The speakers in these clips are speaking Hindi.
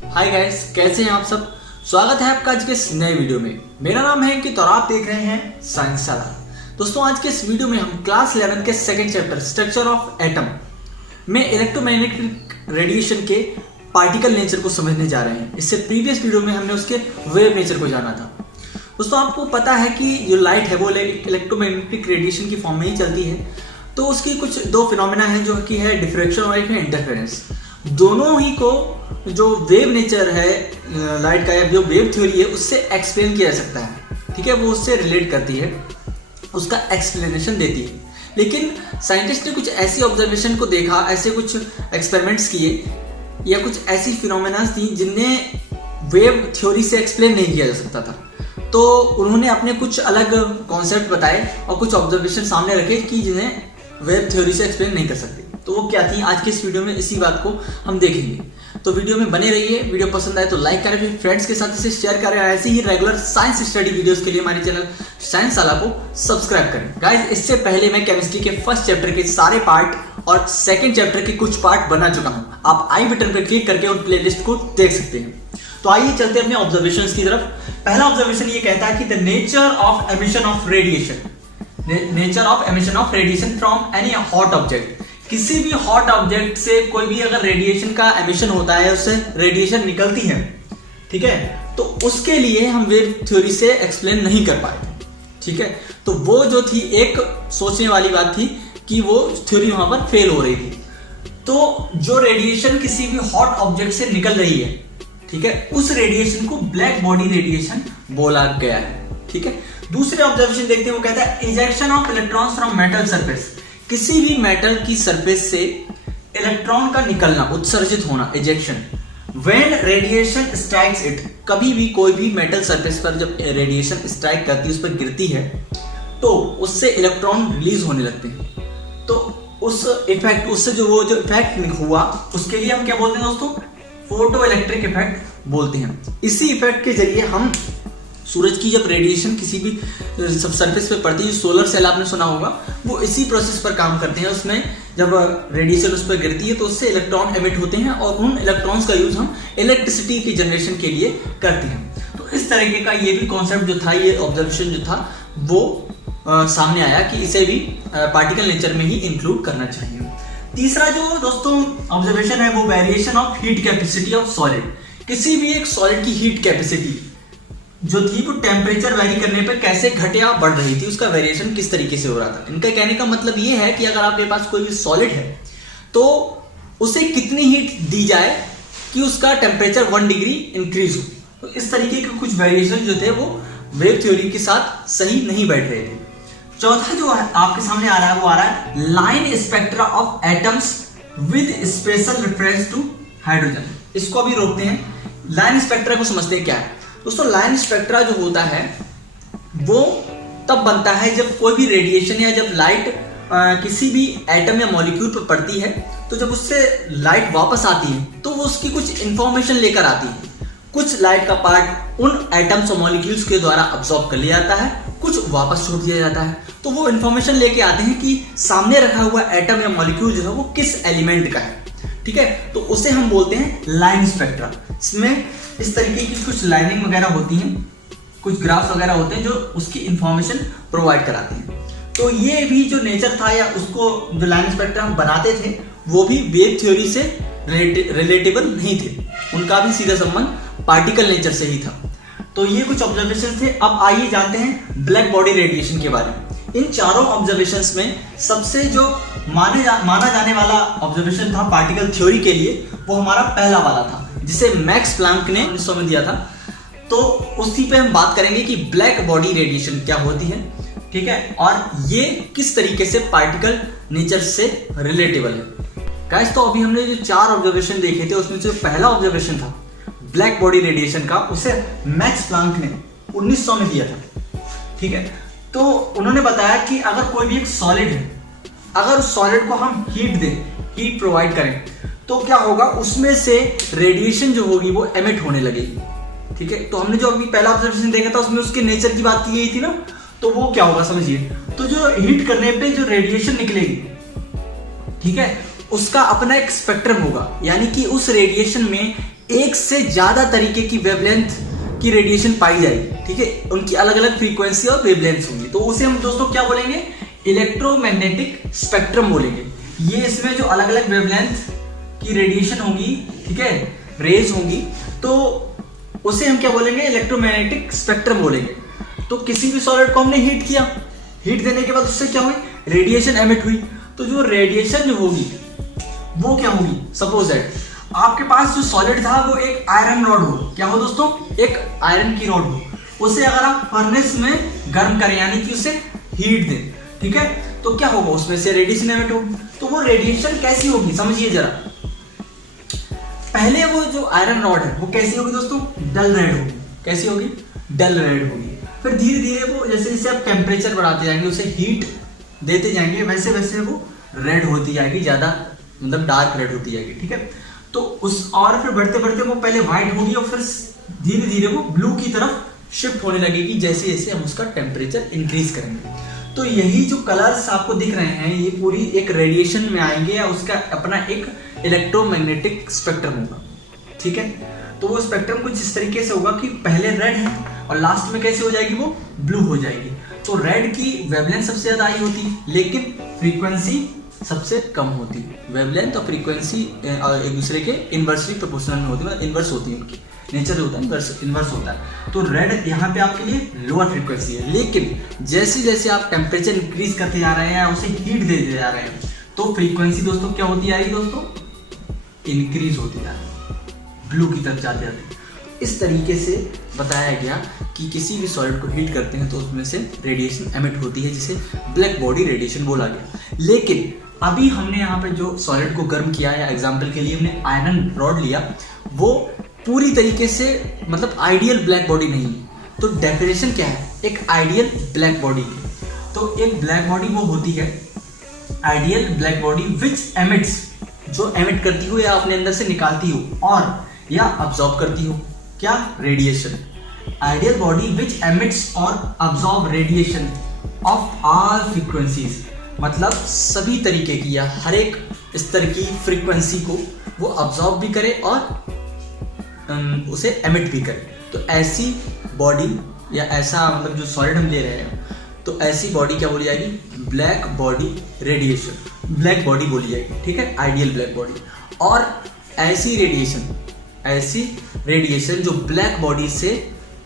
हाय गाइस, कैसे हैं आप सब। स्वागत है आपका आज के इस नए वीडियो में। मेरा नाम है अंकित और आप देख रहे हैं साइंस साला। दोस्तों, आज के इस वीडियो में हम क्लास 11 के second chapter structure of atom में इलेक्ट्रोमैग्नेटिक रेडिएशन के पार्टिकल नेचर को समझने जा रहे हैं। इससे प्रीवियस वीडियो में हमने उसके वेव नेचर को जाना था। दोस्तों, आपको पता है कि जो लाइट है वो इलेक्ट्रोमैग्नेटिक रेडिएशन की फॉर्म में ही चलती है। तो उसकी कुछ दो फिनोमेना है जो कि है डिफ्रैक्शन और एक है इंटरफेरेंस। दोनों ही को जो वेव नेचर है लाइट का या जो वेव थ्योरी है उससे एक्सप्लेन किया जा सकता है। ठीक है, वो उससे रिलेट करती है, उसका एक्सप्लेनेशन देती है। लेकिन साइंटिस्ट ने कुछ ऐसी ऑब्जर्वेशन को देखा, ऐसे कुछ एक्सपेरिमेंट्स किए या कुछ ऐसी फिनोमेना थी जिन्हें वेव थ्योरी से एक्सप्लेन नहीं किया जा सकता था। तो उन्होंने अपने कुछ अलग कॉन्सेप्ट बताए और कुछ ऑब्जर्वेशन सामने रखे कि जिन्हें वेव थ्योरी से एक्सप्लेन नहीं कर सकते। तो वो क्या थी, आज के इस वीडियो में इसी बात को हम देखेंगे। तो वीडियो में बने रहिए। वीडियो पसंद आए तो लाइक करें, फिर फ्रेंड्स के साथ इसे शेयर करें। ऐसे ही रेगुलर साइंस स्टडी वीडियोस के लिए हमारे चैनल साइंस साला को सब्सक्राइब करें। गाइस, इससे पहले मैं केमिस्ट्री के फर्स्ट चैप्टर के सारे पार्ट और सेकंड चैप्टर के कुछ पार्ट बना चुका हूं। आप आई बटन पर क्लिक करके उन प्लेलिस्ट को देख सकते हैं। तो आइए चलते हैं अपने ऑब्जर्वेशंस की तरफ। पहला ऑब्जर्वेशन ये कहता है कि the nature of emission of radiation, nature of emission of radiation from any hot object. किसी भी हॉट ऑब्जेक्ट से कोई भी अगर रेडिएशन का एमिशन होता है, उससे रेडिएशन निकलती है, ठीक है, तो उसके लिए हम वेव थ्योरी से एक्सप्लेन नहीं कर पाए। ठीक है, तो वो जो थी एक सोचने वाली बात थी कि वो थ्योरी वहां पर फेल हो रही थी। तो जो रेडिएशन किसी भी हॉट ऑब्जेक्ट से निकल रही है, ठीक है, उस रेडिएशन को ब्लैक बॉडी रेडिएशन बोला गया है। ठीक है, दूसरे ऑब्जर्वेशन देखते हैं। वो कहता है ejection of electrons from metal surface. किसी भी मेटल की सरफेस से इलेक्ट्रॉन का निकलना, उत्सर्जित होना, ejection. When radiation strikes it, कभी भी कोई भी मेटल सरफेस पर जब रेडिएशन स्ट्राइक करती है, उस पर गिरती है, तो उससे इलेक्ट्रॉन रिलीज होने लगते हैं। तो उस इफेक्ट, उससे जो इफेक्ट हुआ, उसके लिए हम क्या बोलते हैं दोस्तों? फोटो इलेक्ट्रिक इफेक्ट बोलते हैं। इसी इफेक्ट के जरिए हम सूरज की जब रेडिएशन किसी भी सरफेस पे पड़ती है, सोलर सेल आपने सुना होगा, वो इसी प्रोसेस पर काम करते हैं। उसमें जब रेडिएशन उस पर गिरती है तो उससे इलेक्ट्रॉन एमिट होते हैं और उन इलेक्ट्रॉन्स का यूज हम इलेक्ट्रिसिटी की जनरेशन के लिए करते हैं। तो इस तरीके का ये भी कॉन्सेप्ट जो था, ये ऑब्जर्वेशन जो था वो सामने आया कि इसे भी पार्टिकल नेचर में ही इंक्लूड करना चाहिए। तीसरा जो दोस्तों ऑब्जर्वेशन है वो variation of heat capacity of solid. किसी भी एक सॉलिड की हीट कैपेसिटी जो थी वो टेम्परेचर वेरी करने पे कैसे घट या बढ़ रही थी, उसका वेरिएशन किस तरीके से हो रहा था। इनका कहने का मतलब ये है कि अगर आपके पास कोई भी सॉलिड है तो उसे कितनी हीट दी जाए कि उसका टेम्परेचर 1 डिग्री इंक्रीज हो। तो इस तरीके के कुछ वेरिएशन जो थे वो वेव थ्योरी के साथ सही नहीं बैठ रहे थे। चौथा जो आपके सामने आ रहा है वो आ रहा है line spectra of atoms with special reference to hydrogen. इसको अभी रोकते हैं। लाइन स्पेक्ट्रा को समझते हैं क्या है दोस्तों। लाइन स्पेक्ट्रा जो होता है वो तब बनता है जब कोई भी रेडिएशन या जब लाइट किसी भी एटम या मॉलिक्यूल पर पड़ती है, तो जब उससे लाइट वापस आती है तो वो उसकी कुछ इंफॉर्मेशन लेकर आती है। कुछ लाइट का पार्ट उन एटम्स और मॉलिक्यूल्स के द्वारा अब्सॉर्ब कर लिया जाता है, कुछ वापस छोड़ दिया जाता है। तो वो इंफॉर्मेशन लेके आते हैं कि सामने रखा हुआ एटम या मॉलिक्यूल जो है वो किस एलिमेंट का है। ठीक है, तो उसे हम बोलते हैं लाइन स्पेक्ट्रा। इसमें इस तरीके की कुछ लाइनिंग वगैरह होती हैं, कुछ ग्राफ्स वगैरह होते हैं जो उसकी इंफॉर्मेशन प्रोवाइड कराते हैं। तो ये भी जो नेचर था या उसको जो लाइन स्पेक्ट्रा हम बनाते थे वो भी वेव थ्योरी से रिलेटेबल नहीं थे। उनका भी सीधा संबंध पार्टिकल नेचर से ही था। तो ये कुछ ऑब्जर्वेशन थे। अब आइए जानते हैं ब्लैक बॉडी रेडिएशन के बारे में। इन चारों ऑब्जर्वेशंस में सबसे जो माना जाने वाला ऑब्जर्वेशन था पार्टिकल थ्योरी के लिए, वो हमारा पहला वाला था जिसे मैक्स प्लैंक ने 1900 में दिया था। तो उसी पे हम बात करेंगे कि ब्लैक बॉडी रेडिएशन क्या होती है, ठीक है, और ये किस तरीके से पार्टिकल नेचर से रिलेटेबल है। गाइस, तो अभी हमने जो 4 ऑब्जर्वेशन देखे थे उसमें जो पहला ऑब्जर्वेशन था ब्लैक बॉडी रेडिएशन का, उसे मैक्स प्लैंक ने 1900 में दिया था। ठीक है, तो उन्होंने बताया कि अगर कोई भी एक सॉलिड है, अगर उस सॉलिड को हम हीट दें, हीट प्रोवाइड करें, तो क्या होगा, उसमें से रेडिएशन जो होगी वो एमिट होने लगेगी। ठीक है, तो हमने जो अभी पहला ऑब्जर्वेशन देखा था उसमें उसके नेचर की बात की गई थी ना, तो वो क्या होगा समझिए। तो जो हीट करने पे जो रेडिएशन निकलेगी, ठीक है, उसका अपना एक स्पेक्ट्रम होगा, यानी कि उस रेडिएशन में एक से ज्यादा तरीके की वेवलेंथ की रेडिएशन पाई जाएगी, ठीक है। उनकी अलग अलग फ्रीक्वेंसी और वेवलेंथ होंगी, तो उसे हम दोस्तों क्या बोलेंगे, इलेक्ट्रोमैग्नेटिक स्पेक्ट्रम बोलेंगे। ये इसमें जो अलग अलग वेवलेंथ की रेडिएशन होगी, ठीक है, रेज होंगी, तो उसे हम क्या बोलेंगे, इलेक्ट्रोमैग्नेटिक स्पेक्ट्रम बोलेंगे। तो किसी भी सॉलिड को हमने हीट किया, हीट देने के बाद उससे क्या हुई, रेडिएशन एमिट हुई। तो जो रेडिएशन जो होगी वो क्या होगी, सपोज दैट आपके पास जो सॉलिड था वो एक आयरन रॉड हो, क्या हो दोस्तों, एक आयरन की रॉड हो, उसे अगर आप फर्नेस में गर्म करें यानी कि उसे हीट दें, ठीक है, तो क्या होगा, उसमें से रेडिएशन एमिट होगी। तो वो रेडिएशन कैसी होगी समझिए जरा। पहले वो जो आयरन रॉड है वो कैसी होगी दोस्तों, डल रेड होगी। कैसी होगी, डल रेड होगी। फिर धीरे धीरे वो जैसे जैसे आप टेम्परेचर बढ़ाते जाएंगे, उसे हीट देते जाएंगे, वैसे वैसे वो रेड होती जाएगी, ज्यादा मतलब डार्क रेड होती जाएगी, ठीक है। तो उस और फिर बढ़ते बढ़ते वो पहले व्हाइट होगी और फिर धीरे धीरे वो ब्लू की तरफ शिफ्ट होने लगेगी जैसे जैसे हम उसका टेम्परेचर इंक्रीज करेंगे। तो यही जो कलर्स आपको दिख रहे हैं ये पूरी एक रेडिएशन में आएंगे या उसका अपना एक इलेक्ट्रोमैग्नेटिक स्पेक्ट्रम होगा, ठीक है। तो वो स्पेक्ट्रम कुछ इस तरीके से होगा कि पहले रेड है और लास्ट में कैसे हो जाएगी, वो ब्लू हो जाएगी। तो रेड की वेवलेंथ सबसे ज्यादा आई होती है लेकिन फ्रीक्वेंसी सबसे कम होती है। वेवलेंथ और फ्रीक्वेंसी एक दूसरे के इनवर्सली प्रोपोर्शनल में होती है, मतलब इनवर्स होती है, उनकी नेचर जो होता है इनवर्स होता है। तो रेड यहाँ पे आपके लिए लोअर फ्रीक्वेंसी है, लेकिन जैसे जैसे आप टेम्परेचर इंक्रीज करते जा रहे हैं या उसे हीट देते जा रहे हैं तो फ्रीक्वेंसी दोस्तों क्या होती जाएगी दोस्तों, इंक्रीज होती जा रही है, ब्लू की तरफ जाते जाते। इस तरीके से बताया गया कि किसी भी सॉलिड को हीट करते हैं तो उसमें से रेडिएशन एमिट होती है जिसे ब्लैक बॉडी रेडिएशन बोला गया। लेकिन अभी हमने यहाँ पे जो सॉलिड को गर्म किया या एग्जाम्पल के लिए हमने आयरन रॉड लिया, वो पूरी तरीके से मतलब आइडियल ब्लैक बॉडी नहीं है। तो डेफिनेशन क्या है एक आइडियल ब्लैक बॉडी की, तो एक ब्लैक बॉडी वो होती है ideal black body which emits, जो एमिट करती हो या अपने अंदर से निकालती हो और या अब्सॉर्ब करती हो क्या, radiation. Ideal body which emits और absorb radiation of all frequencies, मतलब सभी तरीके की या हर एक स्तर की फ्रीक्वेंसी को वो अब्सॉर्ब भी करे और उसे एमिट भी करे। तो ऐसी बॉडी या ऐसा मतलब जो सॉलिड हम ले रहे हैं तो ऐसी बॉडी क्या बोली जाएगी, black body radiation, black body बोली जाएगी, ठीक है, आइडियल ब्लैक बॉडी। और ऐसी रेडिएशन जो ब्लैक बॉडी से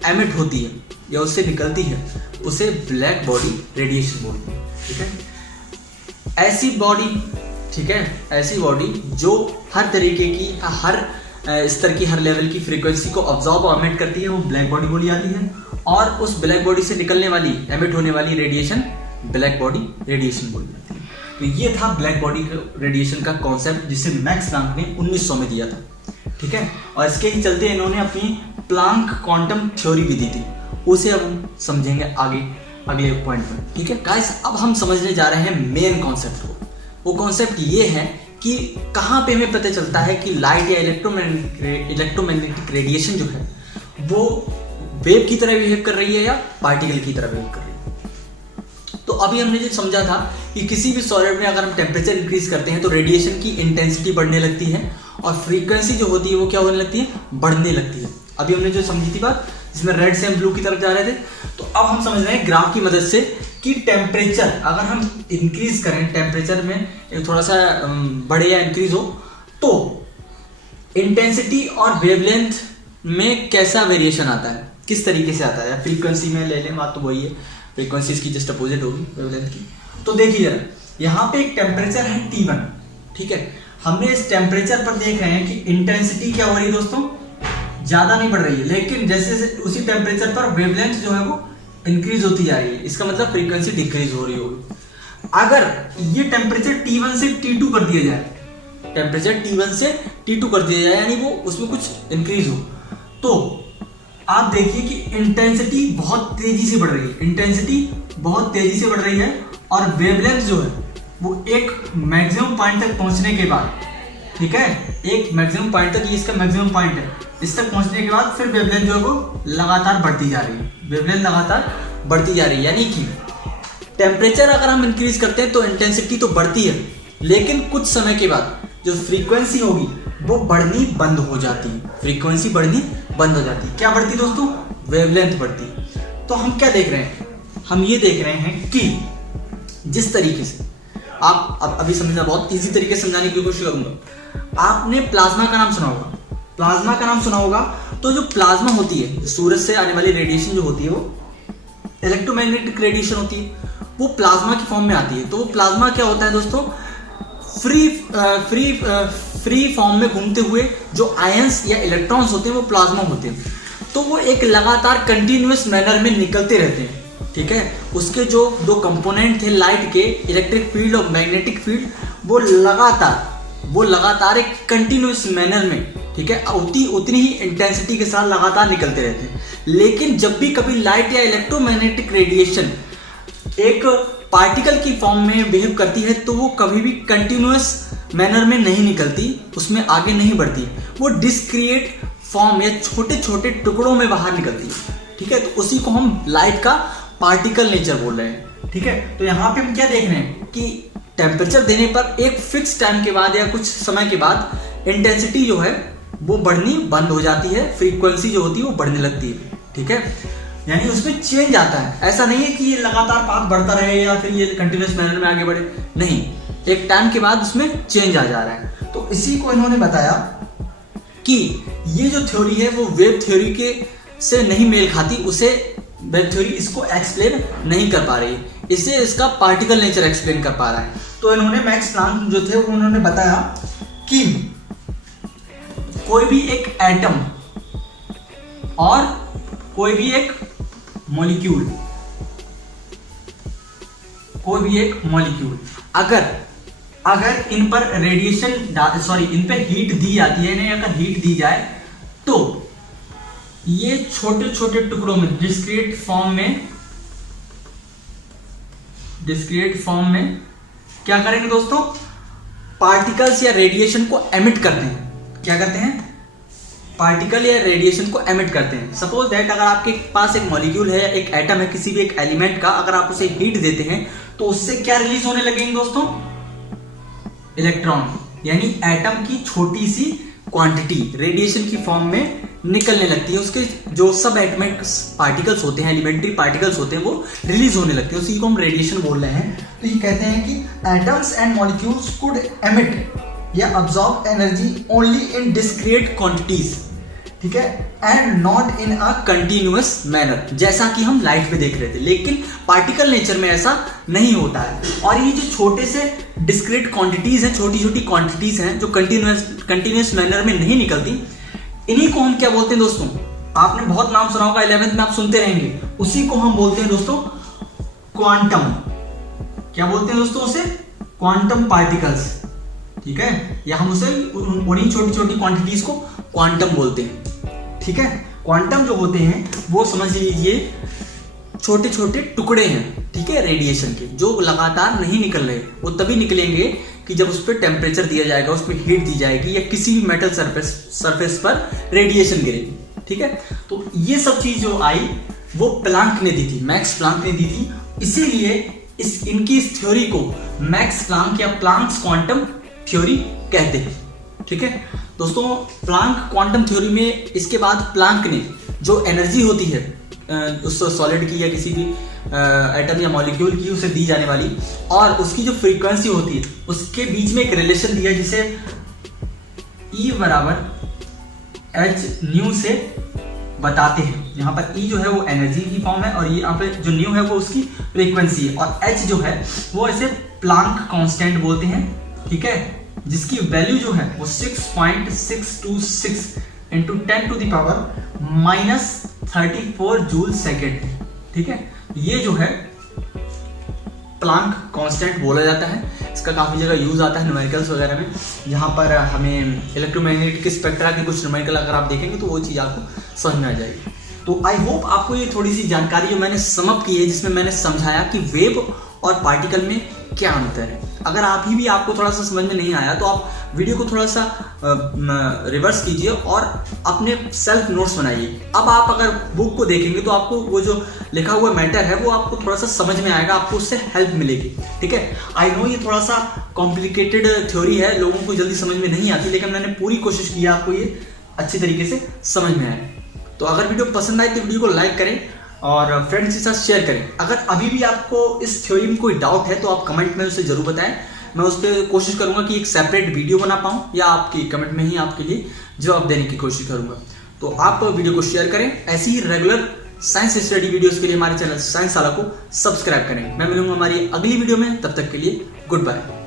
एमिट होती है या उससे निकलती है उसे ब्लैक बॉडी रेडिएशन बोलते हैं, ठीक है। ऐसी बॉडी, ठीक है, ऐसी बॉडी जो हर तरीके की हर स्तर की हर लेवल की फ्रीक्वेंसी को अब्सॉर्ब और एमिट करती है वो ब्लैक बॉडी बोली जाती है। और उस ब्लैक बॉडी से निकलने वाली एमिट होने वाली रेडिएशन ब्लैक बॉडी रेडिएशन बोली जाती है। तो ये था ब्लैक बॉडी रेडिएशन का कॉन्सेप्ट जिसे मैक्स प्लांक ने 1900 में दिया था, ठीक है। और इसके ही चलते इन्होंने अपनी प्लांक क्वांटम थ्योरी भी दी थी, उसे अब हम समझेंगे आगे अगले पॉइंट में, ठीक है गाइस। अब हम समझने जा रहे हैं मेन कॉन्सेप्ट को। वो कॉन्सेप्ट ये है कि कहाँ पे हमें पता चलता है कि लाइट या इलेक्ट्रोमैग्नेटिक रेडिएशन जो है वो वेव की तरह बिहेव कर रही है या पार्टिकल की तरह बिहेव कर रही है। तो अभी हमने जो समझा था कि किसी भी सॉलिड में अगर हम टेम्परेचर इंक्रीज करते हैं तो रेडिएशन की इंटेंसिटी बढ़ने लगती है और फ्रीक्वेंसी जो होती है वो क्या होने लगती है, बढ़ने लगती है। अभी हमने जो समझी थी बात जिसमें रेड से हम ब्लू की तरफ जा रहे थे, तो अब हम समझ रहे हैं ग्राफ की मदद से कि टेम्परेचर अगर हम इंक्रीज करें, टेम्परेचर में थोड़ा सा बढ़े या इंक्रीज हो तो इंटेंसिटी और वेवलेंथ में कैसा वेरिएशन आता है, किस तरीके से आता है। फ्रीक्वेंसी में ले लें, बात तो वही है, फ्रीक्वेंसी इसकी जस्ट अपोजिट होगी वेवलेंथ की। तो देखिए जरा, यहाँ पे एक टेम्परेचर है T1, ठीक है। हमने इस टेम्परेचर पर देख रहे हैं कि इंटेंसिटी क्या हो रही है दोस्तों, ज्यादा नहीं बढ़ रही है, लेकिन जैसे जैसे उसी टेम्परेचर पर वेवलेंथ जो है वो इंक्रीज होती जा रही है, इसका मतलब फ्रीक्वेंसी डिक्रीज हो रही होगी। अगर ये टेम्परेचर T1 से T2 कर दिया जाए, टेम्परेचर T1 से T2 कर दिया जाए यानी वो उसमें कुछ इंक्रीज हो, तो आप देखिए कि इंटेंसिटी बहुत तेजी से बढ़ रही है, इंटेंसिटी बहुत तेजी से बढ़ रही है और वेवलेंथ जो है वो एक मैक्सिमम पॉइंट तक पहुंचने के बाद, ठीक है, एक मैक्सिमम पॉइंट तक, ये इसका मैक्सिमम पॉइंट है, इस तक पहुंचने के बाद फिर वेवलेंथ जो है वो लगातार बढ़ती जा रही है, वेवलेंथ लगातार बढ़ती जा रही है। यानी कि टेम्परेचर अगर हम इंक्रीज करते हैं तो इंटेंसिटी तो बढ़ती है, लेकिन कुछ समय के बाद जो फ्रीक्वेंसी होगी वो बढ़नी बंद हो जाती है, फ्रीक्वेंसी बढ़नी बंद हो जाती है। क्या बढ़ती दोस्तों? वेवलेंथ बढ़ती। तो हम क्या देख रहे हैं? हम ये देख रहे हैं कि जिस तरीके से आप अब अभी समझना, बहुत इजी तरीके से समझाने की कोशिश करूंगा। आपने प्लाज्मा का नाम सुना होगा, प्लाज्मा का नाम सुना होगा। तो जो प्लाज्मा होती है, सूरज से आने वाली रेडिएशन जो होती है वो इलेक्ट्रोमैग्नेटिक रेडिएशन होती है, वो प्लाज्मा की फॉर्म में आती है। तो वो प्लाज्मा क्या होता है दोस्तों? फ्री फॉर्म में घूमते हुए जो आयंस या इलेक्ट्रॉन्स होते हैं वो प्लाज्मा होते हैं। तो वो एक लगातार कंटिन्यूअस मैनर में निकलते रहते हैं, ठीक है। उसके जो दो कंपोनेंट थे लाइट के, इलेक्ट्रिक फील्ड और मैग्नेटिक फील्ड, वो लगातार एक कंटिन्यूअस मैनर में, ठीक है, उतनी ही इंटेंसिटी के साथ लगातार निकलते रहते हैं। लेकिन जब भी कभी लाइट या इलेक्ट्रोमैग्नेटिक रेडिएशन एक पार्टिकल की फॉर्म में बिहेव करती है तो वो कभी भी कंटिन्यूअस मैनर में नहीं निकलती, उसमें आगे नहीं बढ़ती, वो डिस्क्रिएट फॉर्म या छोटे छोटे टुकड़ों में बाहर निकलती है, ठीक है। तो उसी को हम लाइट का पार्टिकल नेचर बोल रहे हैं, ठीक है। तो यहाँ पे हम क्या देख रहे हैं कि टेम्परेचर देने पर एक फिक्स टाइम के बाद या कुछ समय के बाद इंटेंसिटी जो है वो बढ़नी बंद हो जाती है, फ्रीक्वेंसी जो होती है वो बढ़ने लगती है, ठीक है। यानी उसमें चेंज आता है। ऐसा नहीं है कि ये लगातार पाथ बढ़ता रहे या फिर ये कंटिन्यूअस मैनर में आगे बढ़े, नहीं, एक टाइम के बाद उसमें चेंज आ जा रहा है। तो इसी को इन्होंने बताया कि ये जो थ्योरी है वो वेव थ्योरी के से नहीं मेल खाती, उसे वेव थ्योरी इसको एक्सप्लेन नहीं कर पा रही, इसे इसका पार्टिकल नेचर एक्सप्लेन कर पा रहा है। तो इन्होंने मैक्स प्लांक जो थे उन्होंने बताया कि कोई भी एक एटम और कोई भी एक मॉलिक्यूल, अगर इन पर रेडिएशन इन पे हीट दी जाती है, अगर हीट दी जाए तो ये छोटे छोटे टुकड़ों में डिस्क्रीट फॉर्म में क्या करेंगे दोस्तों? पार्टिकल्स या रेडिएशन को एमिट करते हैं। क्या करते हैं? पार्टिकल या रेडिएशन को एमिट करते हैं। सपोज दैट अगर आपके पास एक मॉलिक्यूल है, एक एटम है, किसी भी एक एलिमेंट का, अगर आप उसे हीट देते हैं तो उससे क्या रिलीज होने लगेंगे दोस्तों? इलेक्ट्रॉन, यानी एटम की छोटी सी क्वांटिटी रेडिएशन की फॉर्म में निकलने लगती है। उसके जो सब एटॉमिक पार्टिकल्स होते हैं, एलिमेंट्री पार्टिकल्स होते हैं, वो रिलीज होने लगते हैं, उसी को हम रेडिएशन बोल रहे हैं। तो ये कहते हैं कि atoms and molecules could emit या absorb energy only in discrete quantities, ठीक है, and not in a continuous manner, जैसा कि हम लाइट पे देख रहे थे। लेकिन पार्टिकल नेचर में ऐसा नहीं होता है। और ये जो छोटे से डिस्क्रीट क्वांटिटीज हैं, छोटी छोटी क्वांटिटीज हैं जो कंटिन्यूअस मैनर में नहीं निकलती, इन्हीं को हम क्या बोलते हैं दोस्तों? आपने बहुत नाम सुना होगा, 11th में आप सुनते रहेंगे, उसी को हम बोलते हैं दोस्तों क्वांटम। क्या बोलते हैं दोस्तों उसे? क्वांटम पार्टिकल्स, ठीक है, या हम उसे उन्हीं छोटी छोटी क्वांटिटीज को क्वांटम बोलते हैं, ठीक है। क्वांटम जो होते हैं वो समझ लीजिए छोटे छोटे टुकड़े हैं, ठीक है, रेडिएशन के, जो लगातार नहीं निकल रहे। वो तभी निकलेंगे कि जब उस पर टेम्परेचर दिया जाएगा, उस पर हीट दी जाएगी, या किसी भी मेटल सरफेस पर रेडिएशन गिरेगी, ठीक है। तो ये सब चीज जो आई वो प्लांक ने दी थी, मैक्स प्लांक ने दी थी। इसीलिए इनकी इस थ्योरी को मैक्स प्लांक या प्लांक्स क्वांटम थ्योरी कहते हैं, ठीक है दोस्तों। प्लांक क्वांटम थ्योरी में इसके बाद प्लांक ने जो एनर्जी होती है उस सॉलिड की या किसी भी एटम या मॉलिक्यूल की, उसे दी जाने वाली, और उसकी जो फ्रीक्वेंसी होती है, उसके बीच में एक रिलेशन दिया जिसे E बराबर h न्यू से बताते हैं। यहाँ पर E जो है वो एनर्जी की फॉर्म है, और ये यहाँ पे जो न्यू है वो उसकी फ्रीक्वेंसी है, और h जो है वो ऐसे प्लांक कांस्टेंट बोलते हैं, ठीक है, जिसकी वैल्यू जो है वो 6.626 into 10 to the power -34 joule second, ठीक है। ये जो है प्लांक कांस्टेंट बोला जाता है। इसका काफी जगह यूज आता है न्यूमेरिकल्स वगैरह में, जहां पर हमें इलेक्ट्रोमैग्नेटिक स्पेक्ट्रा की कुछ न्यूमेरिकल अगर आप देखेंगे तो वो चीज आपको समझ में आ जाएगी। तो आई होप आपको ये थोड़ी सी जानकारी जो मैंने समअप की है, जिसमें मैंने समझाया कि वेव और पार्टिकल में क्या अंतर है। अगर आपको थोड़ा सा समझ में नहीं आया तो आप वीडियो को थोड़ा सा रिवर्स कीजिए और अपने सेल्फ नोट्स बनाइए। अब आप अगर बुक को देखेंगे तो आपको वो जो लिखा हुआ मैटर है वो आपको थोड़ा सा समझ में आएगा, आपको उससे हेल्प मिलेगी। ठीक है, आई नो ये थोड़ा सा कॉम्प्लिकेटेड थ्योरी है, लोगों को जल्दी समझ में नहीं आती, लेकिन मैंने पूरी कोशिश की है आपको ये अच्छी तरीके से समझ में आए। तो अगर वीडियो पसंद आए तो वीडियो को लाइक करें और फ्रेंड्स के साथ शेयर करें। अगर अभी भी आपको इस थ्योरी में कोई डाउट है तो आप कमेंट में उसे जरूर बताएं, मैं उस पर कोशिश करूंगा कि एक सेपरेट वीडियो बना पाऊं या आपकी कमेंट में ही आपके लिए जवाब देने की कोशिश करूंगा। तो आप वीडियो को शेयर करें। ऐसी ही रेगुलर साइंस स्टडी वीडियोस के लिए हमारे चैनल साइंस साला को सब्सक्राइब करें। मैं मिलूंगा हमारी अगली वीडियो में, तब तक के लिए गुड बाय।